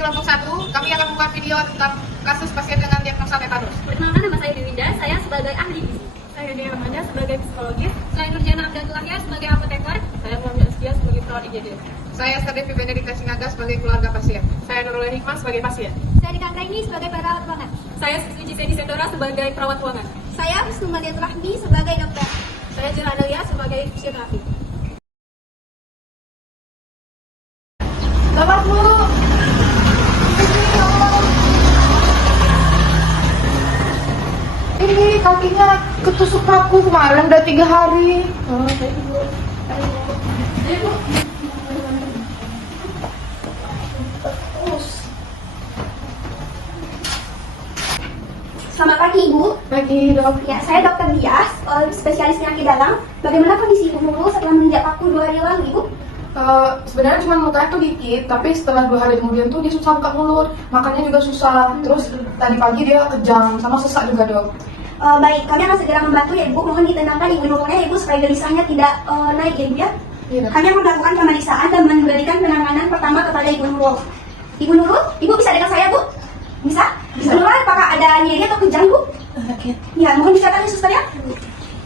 kelompok 1, kami akan membuat video tentang kasus pasien dengan diagnosa tetanus. Perkenalkan, nama saya Winda, saya sebagai ahli gizi. Saya Dea Ramanya sebagai psikologis. Saya Nurjana Abdul Yahya sebagai apoteker. Saya Muhammad Askia sebagai perawat IGD. Saya Devi Benedikta Sinaga sebagai keluarga pasien. Saya Nurul Hikmah sebagai pasien. Saya Dika Anggraini sebagai perawat ruangan. Saya Siswi Cisedi Sentora sebagai perawat ruangan. Saya Wisnu Madian Rahmi sebagai dokter. Saya Jiradelia sebagai fisioterapi. Selamat Bu. Ini kakinya ketusuk paku kemarin udah 3 hari. Selamat pagi Ibu. Pagi dok. Ya, saya Dokter Dias, spesialis penyakit dalam. Bagaimana kondisi Ibu Nurul setelah menginjak paku 2 hari lalu Ibu? Sebenarnya cuma mukanya tuh dikit, tapi setelah 2 hari kemudian tuh dia susah buka mulut, makannya juga susah. Terus tadi pagi dia kejang sama sesak juga dok. Baik, kami akan segera membantu ya Ibu. Mohon ditenangkan Ibu Nurulnya Ibu supaya gelisahnya tidak naik ya Ibu ya. Iya, dok. Kami akan melakukan pemeriksaan dan memberikan penanganan pertama kepada Ibu Nurul. Ibu Nurul, Ibu bisa dengar saya Bu? Bisa? Ibu Nurul, apakah ada nyeri atau kejang Bu? Sakit. Ya, mohon dicatat ya suster ya.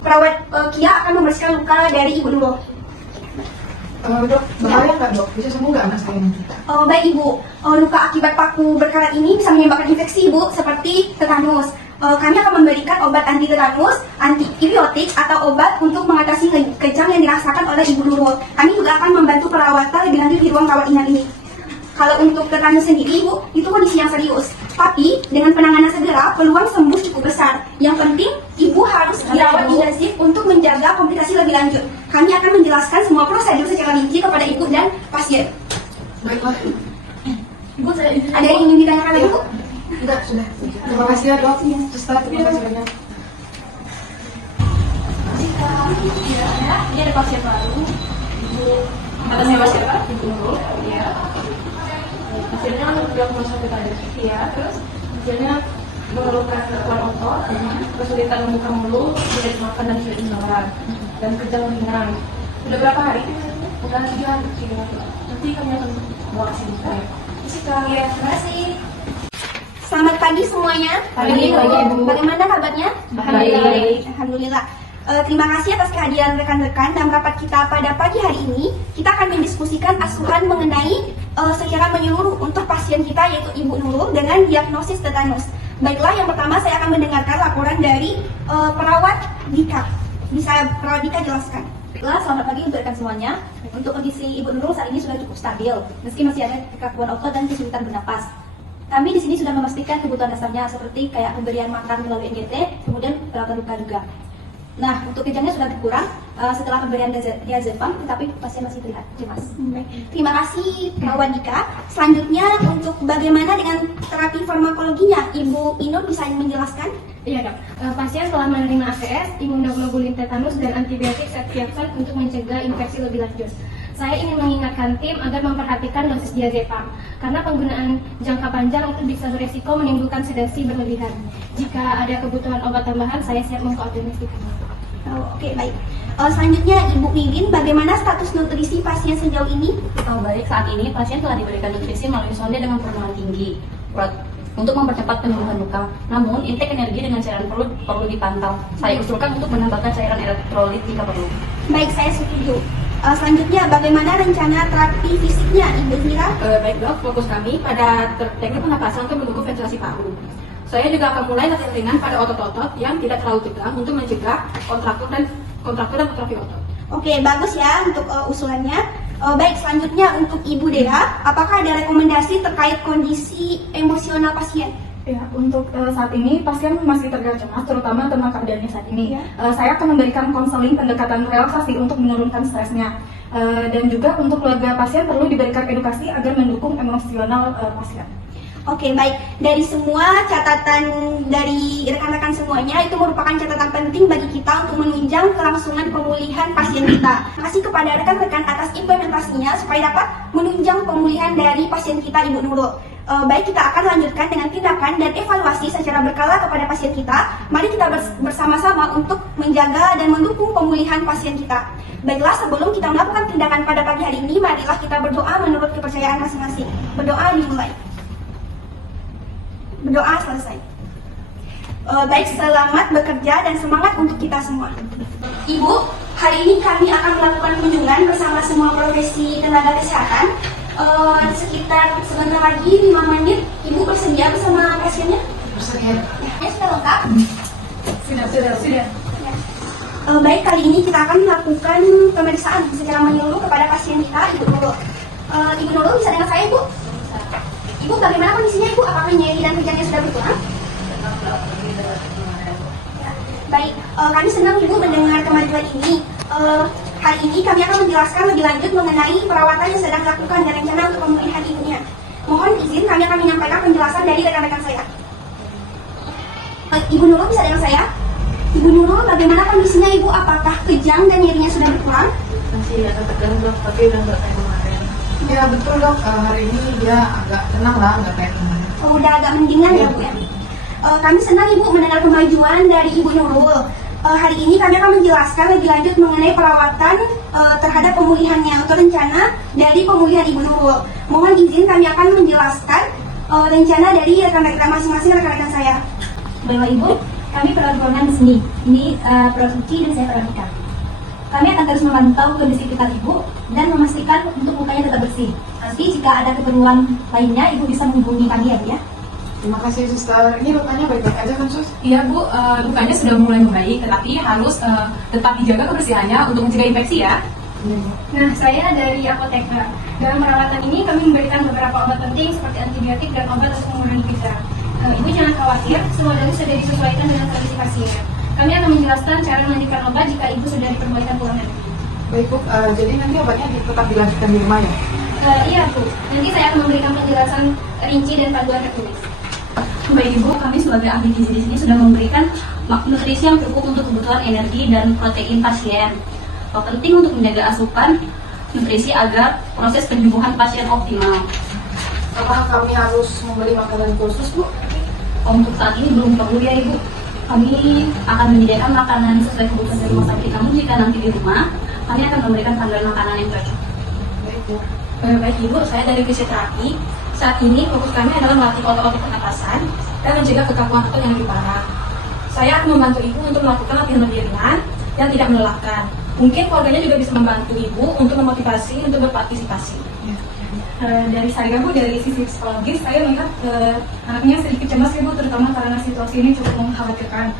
Perawat Kia akan membersihkan luka dari Ibu Nurul. Dok, bahaya nggak dok? Bisa sembuh nggak anak saya nanti? Baik Ibu, luka akibat paku berkarat ini bisa menyebabkan infeksi Ibu seperti tetanus. Kami akan memberikan obat anti tetanus, antibiotik atau obat untuk mengatasi kejang yang dirasakan oleh Ibu Nurul. Kami juga akan membantu perawatan lebih lanjut di ruang rawat inap ini. Kalau untuk tetanus sendiri Ibu, itu kondisi yang serius. Tapi dengan penanganan segera, peluang sembuh cukup besar. Yang penting, Ibu harus dirawat intensif untuk menjaga komplikasi lebih lanjut. Kami akan menjelaskan semua prosedur secara rinci kepada Ibu dan pasien. Baiklah. Ibu, saya izin. Ada yang ingin ditanyakan lagi Bu? Enggak, sudah. Terima kasih ya dok. Suster, terima kasih banyak. Ini ada pasien baru. Ibu, atas nama siapa? Ibu Nurul. Iya. Pasiennya udah rumah sakit tadi. Iya. Terus pasiennya mengeluhkan kekuatan otot, kesulitan membuka mulut, sulit makan dan sulit menawan, dan kejang ringan. Udah berapa hari? Udah 3 hari. Nanti kami akan bawa ke sini. Iya, terima kasih. Selamat pagi semuanya. Pagi, Ibu. Bagaimana kabarnya? Baik. Alhamdulillah. Terima kasih atas kehadiran rekan-rekan dalam rapat kita pada pagi hari ini. Kita akan mendiskusikan asuhan mengenai secara menyeluruh untuk pasien kita yaitu Ibu Nurul dengan diagnosis tetanus. Baiklah, yang pertama saya akan mendengarkan laporan dari perawat Dika. Bisa perawat Dika jelaskan? Baiklah, selamat pagi untuk rekan semuanya. Untuk kondisi Ibu Nurul saat ini sudah cukup stabil, meski masih ada kekakuan otot dan kesulitan bernapas. Kami di sini sudah memastikan kebutuhan dasarnya seperti kayak pemberian makan melalui NGT, kemudian perawatan luka juga. Nah, untuk kejangnya sudah berkurang setelah pemberian diazepam, tetapi pasien masih terlihat cemas. Terima kasih perawat Dika. Selanjutnya untuk bagaimana dengan terapi farmakologinya, Ibu Inul bisa menjelaskan? Iya dok, pasien telah menerima ACS, imunoglobulin tetanus, dan antibiotik ceftriaxone untuk mencegah infeksi lebih lanjut. Saya ingin mengingatkan tim agar memperhatikan dosis diazepam, karena penggunaan jangka panjang itu bisa beresiko menimbulkan sedasi berlebihan. Jika ada kebutuhan obat tambahan, saya siap mengkoordinasikannya. Oke, baik. Selanjutnya Ibu Wiwin, bagaimana status nutrisi pasien sejauh ini? Baik, saat ini pasien telah diberikan nutrisi melalui sonde dengan perluan tinggi untuk mempercepat penyembuhan luka. Namun, intake energi dengan cairan perlu dipantau. Saya usulkan untuk menambahkan cairan elektrolit jika perlu. Baik, saya setuju. Selanjutnya, bagaimana rencana terapi fisiknya, Ibu Hira? Baik dok, fokus kami pada teknik pernapasan untuk mendukung ventilasi paru. Saya juga akan mulai latihan ringan pada otot-otot yang tidak terlalu tegang untuk mencegah kontraktur dan atrofi otot. Oke, bagus ya untuk usulannya. Baik, selanjutnya untuk Ibu Dea, apakah ada rekomendasi terkait kondisi emosional pasien? Ya, untuk saat ini pasien masih terlihat cemas, terutama tentang keadaannya saat ini. Saya akan memberikan konseling pendekatan relaksasi untuk menurunkan stresnya. Dan juga untuk keluarga pasien perlu diberikan edukasi agar mendukung emosional pasien. Oke, baik. Dari semua catatan dari rekan-rekan semuanya, itu merupakan catatan penting bagi kita untuk menunjang kelangsungan pemulihan pasien kita. Terima kasih kepada rekan-rekan atas implementasinya supaya dapat menunjang pemulihan dari pasien kita, Ibu Nurul. Baik, kita akan lanjutkan dengan tindakan dan evaluasi secara berkala kepada pasien kita. Mari kita bersama-sama untuk menjaga dan mendukung pemulihan pasien kita. Baiklah, sebelum kita melakukan tindakan pada pagi hari ini, marilah kita berdoa menurut kepercayaan masing-masing. Berdoa dimulai. Berdoa selesai. Baik, selamat bekerja dan semangat untuk kita semua. Ibu, hari ini kami akan melakukan kunjungan bersama semua profesi tenaga kesehatan. Sekitar sebentar lagi 5 menit. Ibu bersedia bersama pasiennya? Bersedia. Ya, sudah lengkap? Sudah. Baik, kali ini kita akan melakukan pemeriksaan secara menyeluruh kepada pasien kita, Ibu Nurul. Ibu Nurul, bisa dengar saya, Ibu? Ibu, bagaimana kondisinya, Ibu? Apakah nyeri dan kejangnya sudah berkurang? Ya, baik, kami senang Ibu mendengar kemajuan ini. Hari ini kami akan menjelaskan lebih lanjut mengenai perawatan yang sedang dilakukan dan rencana untuk pemulihan ibunya. Mohon izin, kami akan menyampaikan penjelasan dari rekan-rekan saya. Ibu Nurul, bisa dengar saya? Ibu Nurul, bagaimana kondisinya Ibu? Apakah kejang dan nyerinya sudah berkurang? Masih agak tegang dok, tapi udah nggak kayak kemarin. Ya betul dok, hari ini dia agak tenang lah, nggak kayak kemarin. Udah agak mendingan ya Bu ya? Kami senang Ibu mendengar kemajuan dari Ibu Nurul. Hari ini kami akan menjelaskan lebih lanjut mengenai perawatan terhadap pemulihannya atau rencana dari pemulihan Ibu Nurul. Mohon izin kami akan menjelaskan rencana dari rekan-rekan masing-masing rekan-rekan saya. Baiklah Ibu, kami perawat ruangan di sini. Ini perawat Suci dan saya perawat Ika. Kami akan terus memantau kondisi vital Ibu dan memastikan untuk mukanya tetap bersih. Nanti jika ada keperluan lainnya, Ibu bisa menghubungi kami ya Bu ya. Terima kasih suster. Ini lukanya baik-baik aja kan sus? Iya Bu, lukanya sudah mulai membaik, tetapi harus tetap dijaga kebersihannya untuk mencegah infeksi ya. Nah, saya dari apoteker. Dalam perawatan ini kami memberikan beberapa obat penting seperti antibiotik dan obat untuk mengurangi gejala. Ibu jangan khawatir, semua dosis sudah disesuaikan dengan kondisi pasien. Kami akan menjelaskan cara melanjutkan obat jika ibu sudah diperbolehkan pulang nanti. Baik bu, jadi nanti obatnya tetap dilanjutkan di rumah ya? Iya Bu, nanti saya akan memberikan penjelasan rinci dan panduan tertulis. Baik Ibu, kami sebagai ahli gizi di sini sudah memberikan nutrisi yang cukup untuk kebutuhan energi dan protein pasien. Penting untuk menjaga asupan nutrisi agar proses penyembuhan pasien optimal. Apakah kami harus membeli makanan khusus bu? Untuk saat ini belum perlu ya Ibu. Kami akan menyediakan makanan sesuai kebutuhan dari rumah sakit. Namun jika nanti di rumah, kami akan memberikan panduan makanan yang cocok. Baik bu. Baik Ibu, saya dari fisioterapi. Saat ini fokus kami adalah melatih otot-otot pernapasan dan mencegah kekakuan otot yang lebih parah. Saya akan membantu Ibu untuk melakukan latihan lebih ringan yang tidak melelahkan. Mungkin keluarganya juga bisa membantu Ibu untuk memotivasi untuk berpartisipasi. Dari saya Bu, dari sisi psikologis saya melihat anaknya sedikit cemas ya Bu, terutama karena situasi ini cukup mengkhawatirkan.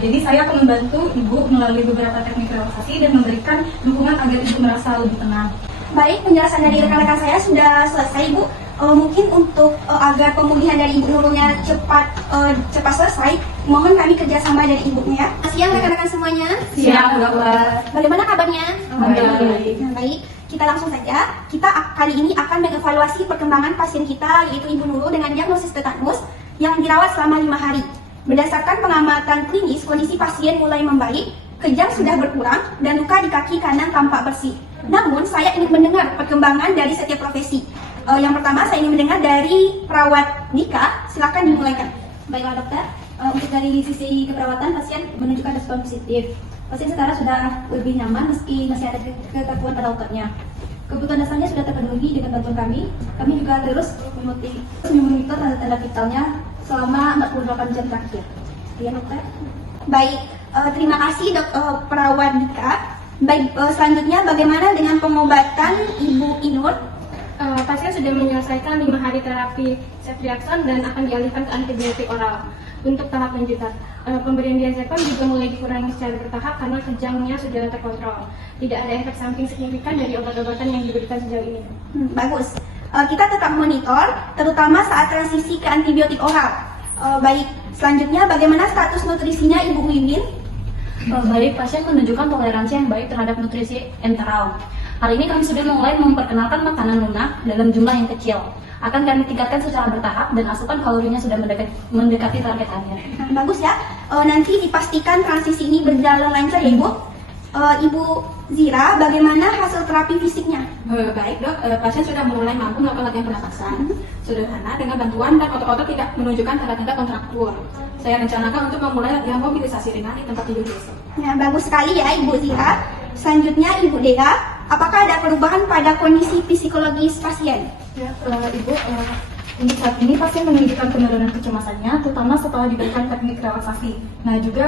Jadi saya akan membantu Ibu melalui beberapa teknik relaksasi dan memberikan dukungan agar Ibu merasa lebih tenang. Baik, penjelasan dari rekan-rekan saya sudah selesai Bu. Mungkin untuk agar pemulihan dari Ibu Nurulnya cepat selesai, mohon kami kerjasama dari ibunya ya. Siang rekan-rekan semuanya. Siang, dokter. Bagaimana kabarnya? Baik. Baik, kita langsung saja. Kita kali ini akan mengevaluasi perkembangan pasien kita, yaitu Ibu Nurul dengan diagnosis tetanus yang dirawat selama 5 hari. Berdasarkan pengamatan klinis, kondisi pasien mulai membaik, kejang sudah berkurang, dan luka di kaki kanan tampak bersih. Namun, saya ingin mendengar perkembangan dari setiap profesi. Yang pertama, saya ingin mendengar dari perawat Dika. Silakan dimulaikan. Baiklah dokter, untuk dari sisi keperawatan pasien menunjukkan respon positif. Pasien sekarang sudah lebih nyaman meski masih ada kekakuan pada ototnya. Kebutuhan dasarnya sudah terpenuhi dengan bantuan kami. Kami juga terus memonitor tanda-tanda vitalnya selama 48 jam terakhir. Iya dokter. Baik, terima kasih perawat Dika. Baik, selanjutnya bagaimana dengan pengobatan Ibu Inur? Pasien sudah menyelesaikan 5 hari terapi ceftriaxone dan akan dialihkan ke antibiotik oral. Untuk tahap lanjutan, pemberian diazepam juga mulai dikurangi secara bertahap karena kejangnya sudah terkontrol. Tidak ada efek samping signifikan dari obat-obatan yang diberikan sejauh ini. Bagus. Kita tetap monitor, terutama saat transisi ke antibiotik oral. Baik, selanjutnya bagaimana status nutrisinya Ibu Wiwin? Baik, pasien menunjukkan toleransi yang baik terhadap nutrisi enteral. Hari ini kami sudah mulai memperkenalkan makanan lunak dalam jumlah yang kecil. Akan kami tingkatkan secara bertahap dan asupan kalorinya sudah mendekati targetannya. Bagus ya. Nanti dipastikan transisi ini berjalan lancar ya Ibu. Ibu Zira, bagaimana hasil terapi fisiknya? Baik dok, pasien sudah mulai mampu melakukan latihan pernapasan sederhana dengan bantuan dan otot-otot tidak menunjukkan tanda-tanda kontraktur. Saya rencanakan untuk memulai latihan mobilisasi ringan di tempat tidur besok. Ya, bagus sekali ya Ibu Zira. Selanjutnya Ibu Dea, apakah ada perubahan pada kondisi psikologis pasien? Ya, Ibu, Untuk saat ini pasien menunjukkan penurunan kecemasannya, terutama setelah diberikan teknik relaksasi. Nah juga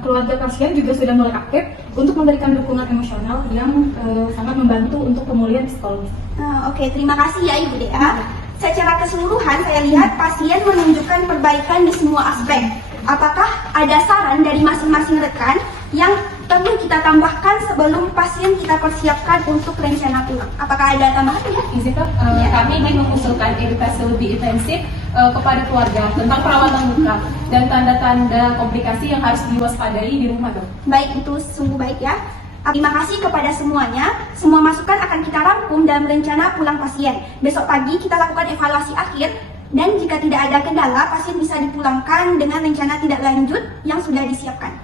keluarga pasien juga sudah mulai aktif untuk memberikan dukungan emosional yang sangat membantu untuk pemulihan psikologis. Oke, terima kasih ya Ibu Dea. Secara keseluruhan saya lihat pasien menunjukkan perbaikan di semua aspek. Apakah ada saran dari masing-masing rekan yang perlu kita tambahkan sebelum pasien kita persiapkan untuk rencana pulang? Apakah ada tambahan ya? Izin Dok, kami ingin mengusulkan edukasi lebih intensif kepada keluarga tentang perawatan luka dan tanda-tanda komplikasi yang harus diwaspadai di rumah Dok. Baik, itu sungguh baik ya. Terima kasih kepada semuanya. Semua masukan akan kita rangkum dalam rencana pulang pasien. Besok pagi kita lakukan evaluasi akhir dan jika tidak ada kendala, pasien bisa dipulangkan dengan rencana tidak lanjut yang sudah disiapkan.